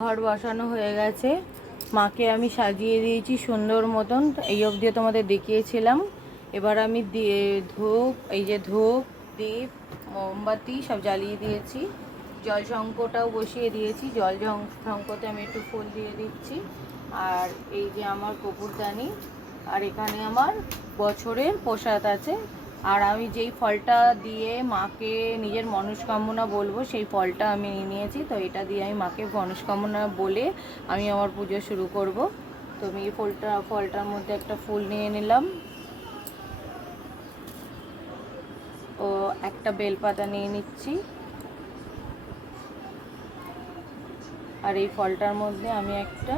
ঘর বসানো হয়ে গেছে। মাকে আমি সাজিয়ে দিয়েছি সুন্দর মতন, এই অবধি তোমাদের দেখিয়েছিলাম। এবার আমি ধূপ, এই যে ধূপ, দীপ, মোমবাতি সব জ্বালিয়ে দিয়েছি। জল শঙ্কটাও বসিয়ে দিয়েছি। জল শঙ্কতে আমি একটু ফুল দিয়ে দিচ্ছি। আর এই যে আমার কপুরদানি, আর এখানে আমার বছরের প্রসাদ আছে। আর আমি যেই ফলটা দিয়ে মাকে নিজের মনস্কামনা বলবো, সেই ফলটা আমি নিয়ে নিয়েছি। তো এটা দিয়ে আমি মাকে মনস্কামনা বলে আমি আমার পুজো শুরু করব। তো আমি এই ফলটার মধ্যে একটা ফুল নিয়ে নিলাম, ও একটা বেলপাতা নিয়ে নিচ্ছি। আর এই ফলটার মধ্যে আমি একটা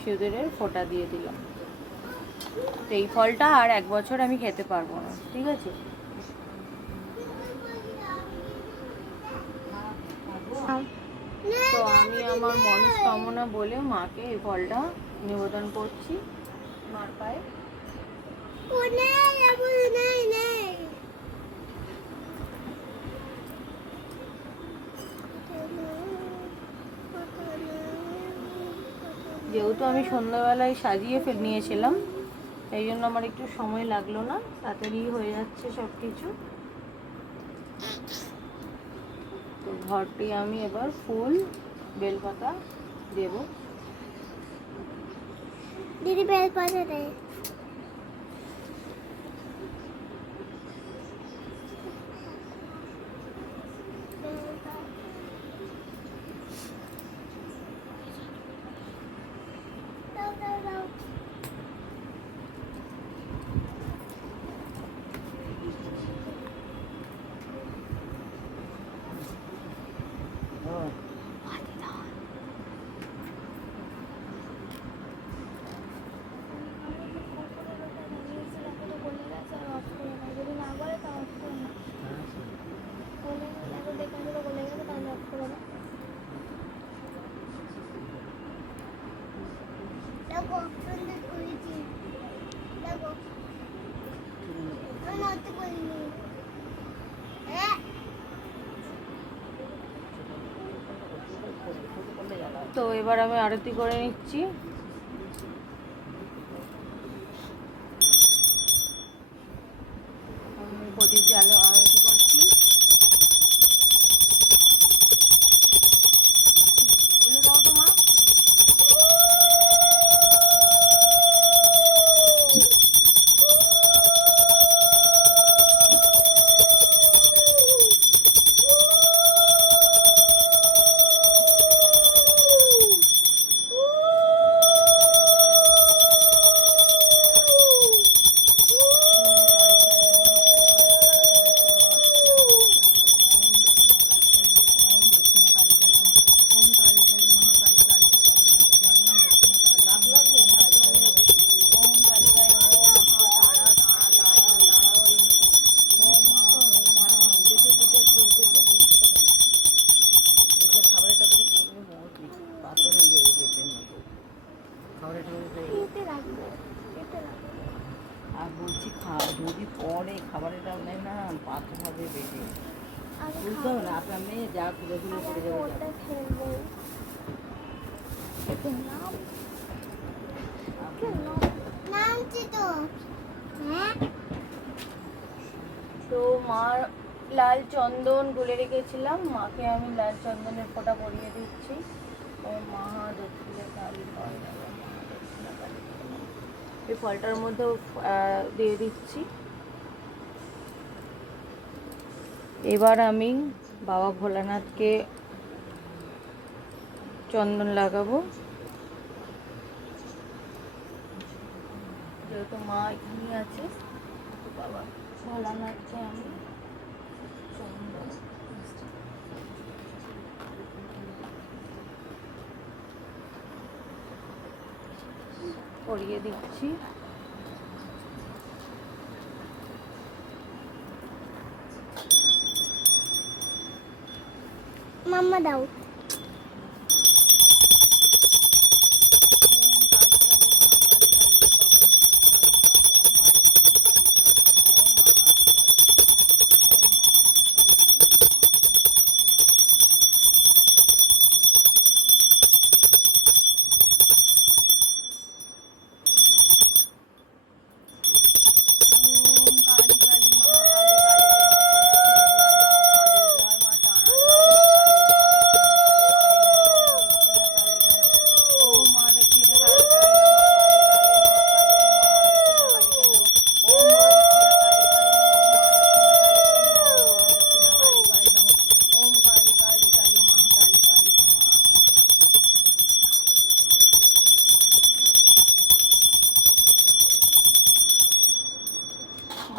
সিঁদুরের ফোঁটা দিয়ে দিলাম। তো এই ফলটা আর 1 বছর আমি খেতে পারবো না, ঠিক আছে? তো আমি আমার মনস্কামনা বলে মাকে এই ফলটা নিবেদন করছি মার পায়ে। যেহেতু আমি সন্ধ্যাবেলায় সাজিয়ে নিয়েছিলাম, এই জন্য আমার একটু সময় লাগলো না, তাড়াতাড়ি হয়ে যাচ্ছে সব কিছু। তো ঘরটি আমি এবার ফুল বেলপাতা দেব। দিদি বেলপাতা দেয়। তো এবার আমি আরতি করে নিচ্ছি। প্রদীপ দিয়ে আরতি করছি। বলে দাও তো মা। আর বলছি যদি পরে খাবারটা নেয় না, পাথর হবে বেশি, বুঝতে হবে না? আপনার মেয়ে যা খুলে খুলে পড়ে যাবে। তো মার লাল চন্দন গুলে রেখেছিলাম, মাকে আমি লাল চন্দনের ফোঁটা পরিয়ে দিচ্ছি। ও মা দক্ষিণে কালী হয়, এই ফলটার মধ্যেও দিয়ে দিচ্ছি। এবার আমি বাবা ভোলানাথকে চন্দন লাগাবো। যেহেতু মা এখানেই আছে, তো বাবা ভোলানাথকে আমি চন্দন পরিয়ে দিচ্ছি। মাম্মা দাও।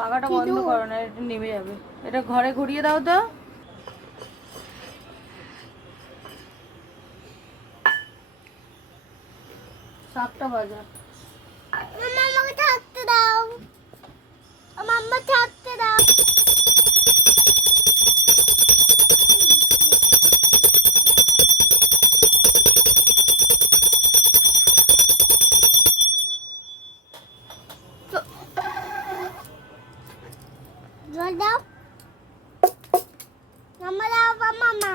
পাখাটা বন্ধ করো না, এটা নেমে যাবে। এটা ঘরে ঘুরিয়ে দাও তো। সাতটা বাজা। মাম্মা আমাকে থাকতে দাও, মাম্মা থাকতে দাও। জল দাও, মাম্মা দাও, মাম্মা।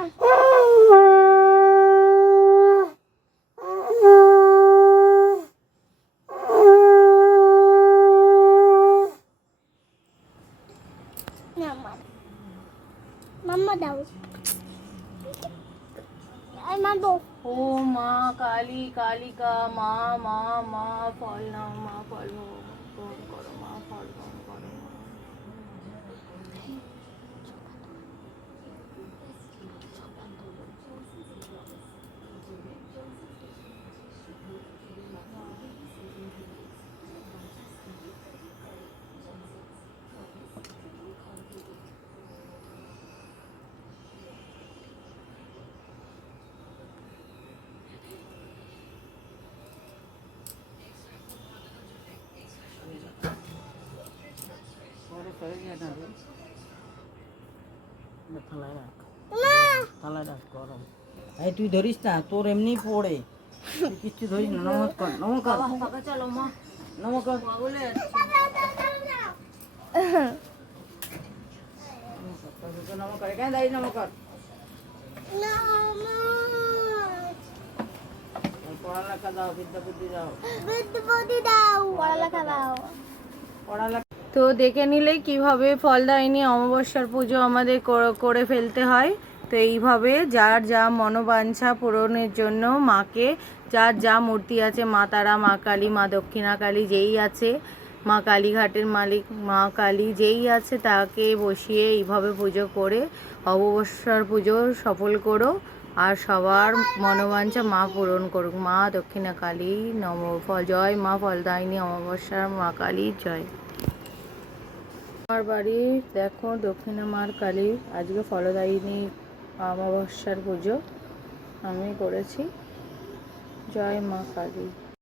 মাম্মা দাও, এই মারবো। ও মা কালী, কালিকা, মা মা মা ফল নাও, মা ফল গ্রহণ করো, মা ফল গ্রহণ করো, মা। এই তুই ধরিস না, তোর এমনি পড়ে, তুই কিচ্ছু ধরিস না। নমস্কার, নমস্কার, পাকা চালো মা, নমস্কার, বলে নমস্কার, এখানে দাঁড়িয়ে নমস্কার। পড়ালেখা দাও, বিদ্যা বুদ্ধি দাও, বিদ্যুৎ দাও, পড়ালেখা দাও। পড়ালেখা। তো দেখে নিলে কিভাবে ফলদায়িনী অমাবস্যার পুজো আমাদের করে ফেলতে হয়। তো এইভাবে যার যা মনোবাঞ্ছা পূরণের জন্য মাকে, যার যা মূর্তি আছে, মা তারা, মা কালী, মা দক্ষিণা কালী, যেই আছে, মা কালীঘাটের মালিক মা কালী যেই আছে, তাকে বসিয়ে এইভাবে পুজো করে অমাবস্যার পুজো সফল করো। আর সবার মনোবাঞ্ছা মা পূরণ করুক। মা দক্ষিণা কালী নম। জয় মা ফলদায়িনী অমাবস্যার মা কালী জয়। আমার বাড়ি দেখো দক্ষিণা মার কালী, আজকে ফলদায়িনী অমাবস্যার পুজো আমি করেছি। জয় মা কালী।